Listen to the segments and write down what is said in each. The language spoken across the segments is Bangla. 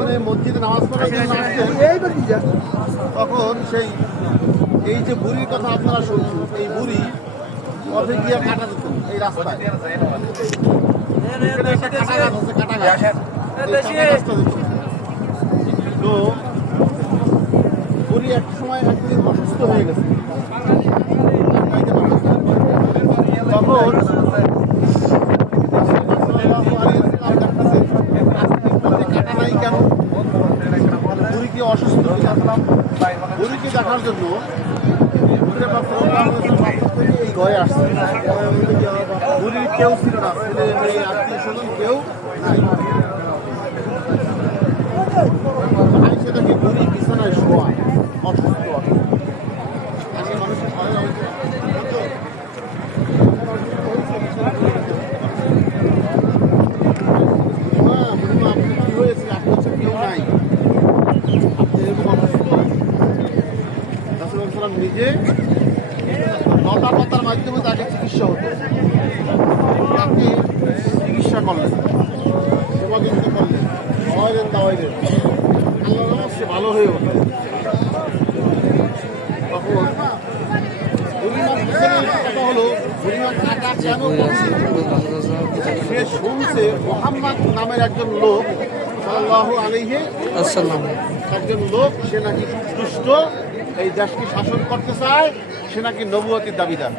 এখানে মসজিদে নামাজ পড়ার জন্য আসছেন, তখন এই যে বুড়ির কথা আপনারা শুনছেন, এই বুড়ি পথে গিয়ে কাটা দিতেন এই রাস্তায়। এখানে একটা কাটা গাছ আছে, কাটা গাছ, এই কাটা গাছটা দিতেন। তো বুড়ি এক সময় একদিন অসুস্থ হয়ে গেছে, তখন কাটা নাই কেন, বুড়ি কি অসুস্থ, বুড়িকে দেখার জন্য এই ঘরে আসছে। বুড়ির কেউ ছিল না, ছেলে মেয়ে আত্মীয় স্বজন কেউ নাই। সেটাকে বুড়ি বিছানায় শোয়া, অসুস্থ মানুষের ঘরে কি হয়েছে, আপনার কেউ নাই, নিজে লতা পাতার মাধ্যমে তাকে চিকিৎসা হতো, তাকে চিকিৎসা করলেন, সেবা যত্ন করলেন, দাওয়াইলেন, আল্লাহ সে ভালো হয়ে ওঠে। তখন কথা হলো কাটা কেন সে শুনছে মোহাম্মদ নামের একজন লোক, সাল্লাল্লাহু আলাইহি ওয়াসাল্লাম, একজন লোক, সে নাকি দুষ্ট, এই দেশকে শাসন করতে চায়, সে নাকি নবুয়তির দাবিদার।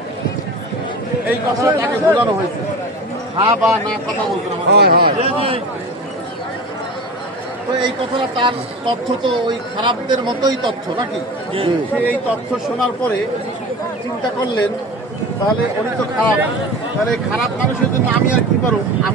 এই কথা তাকে বোঝানো হয়েছে, হ্যাঁ বা না কথা বলতো না। তো এই কথাটা তার তথ্য তো ওই খারাপদের মতোই তথ্য নাকি। সে এই তথ্য শোনার পরে চিন্তা করলেন, তাহলে উনি তো খারাপ, তাহলে খারাপ মানুষের জন্য আমি আর কি পারব, আমি